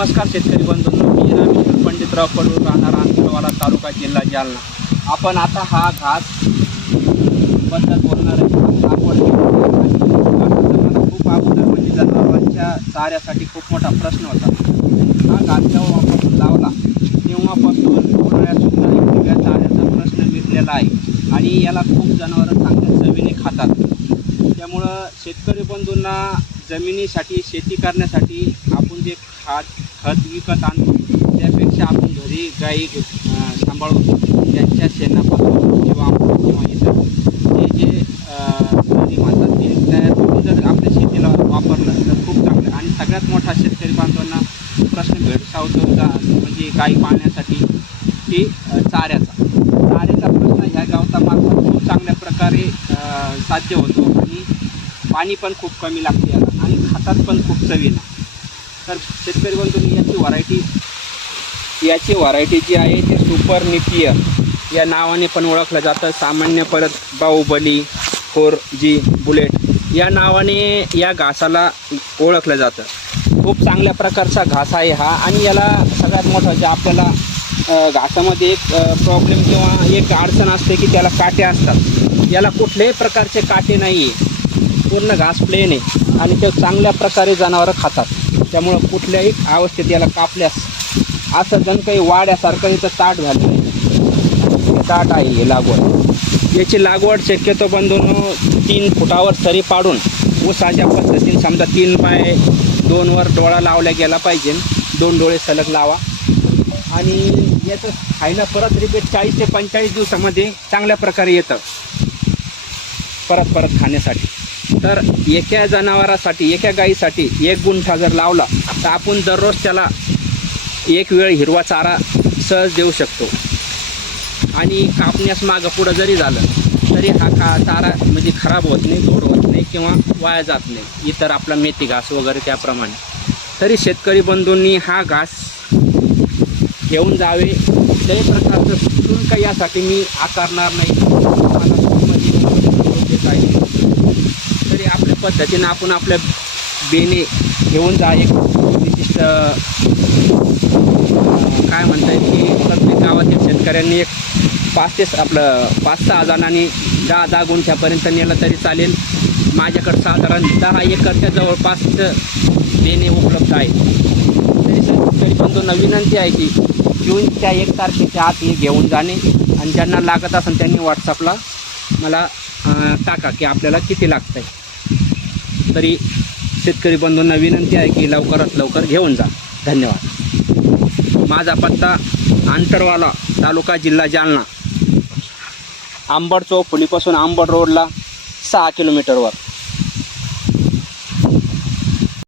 नमस्कार शेतकरी बंधूंनो, मी रामेश्वर पंडितराव पडूळ, राहणार अंतरवाला, तालुका, जिल्हा जालना. आपण आता हा घास बद्दल बोलणार आहे. मला खूप अगोदर म्हणजे जनावरांच्या चाऱ्यासाठी खूप मोठा प्रश्न होता. हा घास जेव्हा आपण लावला तेव्हापासून उन्हाळ्यातसुद्धा वेगवेगळ्या चाऱ्याचा प्रश्न मिटलेला आहे आणि याला खूप जनावरं चांगल्या चवीने खातात. त्यामुळं शेतकरी बंधूंना जमिनीसाठी, शेती करण्यासाठी आपण जे खत विकत आणतो त्यापेक्षा आपण घरी गाई सांभाळून त्यांच्या शेणापासून किंवा इतर जे घरी म्हणतात ते तयार करून जर आपल्या शेतीला वापरलं तर खूप चांगलं. आणि सगळ्यात मोठा शेतकरी बांधवांना प्रश्न भेडसावतो म्हणजे गाई पाळण्यासाठी की चाऱ्याचा प्रश्न ह्या गवतामार्फत खूप चांगल्या प्रकारे साध्य होतो आणि पाणी पण खूप कमी लागते याला आणि खातात पण खूप चवीनं. तर शेतकरी बंधूंनी याची व्हरायटी जी आहे ती सुपर निपियर या नावाने पण ओळखलं जातं. सामान्य परत बाहुबली 4G बुलेट या नावाने या घासाला ओळखलं जातं. खूप चांगल्या प्रकारचा घास आहे हा. आणि याला सगळ्यात मोठं जे आपल्याला घासामध्ये एक प्रॉब्लेम किंवा एक अडचण असते की त्याला काटे असतात. याला कुठल्याही प्रकारचे काटे नाही आहे, पूर्ण घास प्लेन आहे आणि ते चांगल्या प्रकारे जनावरं खातात. त्यामुळं कुठल्याही अवस्थेत याला कापल्यास असं जण काही वाड्यासारखं इथं ताट झालं आहे. ताट आहे हे लागवड. याची लागवड शक्यतो बंधूंनो 3 फुटावर सरी पाडून ऊसाच्या पद्धतीने समजा 3x2 वर डोळा लावला गेला पाहिजे. 2 डोळे सलग लावा आणि याचं खायला परत रिपीट 40 ते 45 दिवसामध्ये चांगल्या प्रकारे येतं परत खाण्यासाठी. तर एका जनावरासाठी, एका गाईसाठी 1 गुंठा जर लावला तर आपण दररोज त्याला एक वेळ हिरवा चारा सहज देऊ शकतो. आणि कापण्यास मागं पुढं जरी झालं तरी हा चारा म्हणजे खराब होत नाही, धोड होत नाही किंवा वाया जात नाही इतर आपला मेथी घास वगैरे त्याप्रमाणे. तरी शेतकरी बंधूंनी हा घास घेऊन जावे. त्याही प्रकारचं शुल्क यासाठी मी आकारणार नाही. तरी आपल्या पद्धतीनं आपण आपल्या बेने घेऊन जा. एक विशिष्ट काय म्हणता येईल की प्रत्येक गावातील शेतकऱ्यांनी एक 5-6 जणांनी 10 गुंठ्यापर्यंत नेलं तरी चालेल. माझ्याकडं साधारण 10 एकरच्या जवळपास बेने उपलब्ध आहेत. तरी शेतकरी बंधूंना विनंती आहे की जूनच्या 1 तारखेच्या आत हे घेऊन जाणे आणि ज्यांना लागत असेल त्यांनी व्हॉट्सअपला मला टाका की आपल्याला किती लागतं आहे. तरी शेतकरी बंधूंना विनंती आहे की लवकरात लवकर घेऊन जा. धन्यवाद. माझा पत्ता अंतरवाला, तालुका, जिल्हा जालना. आंबड चौफुलीपासून आंबड रोडला 6 किलोमीटरवर.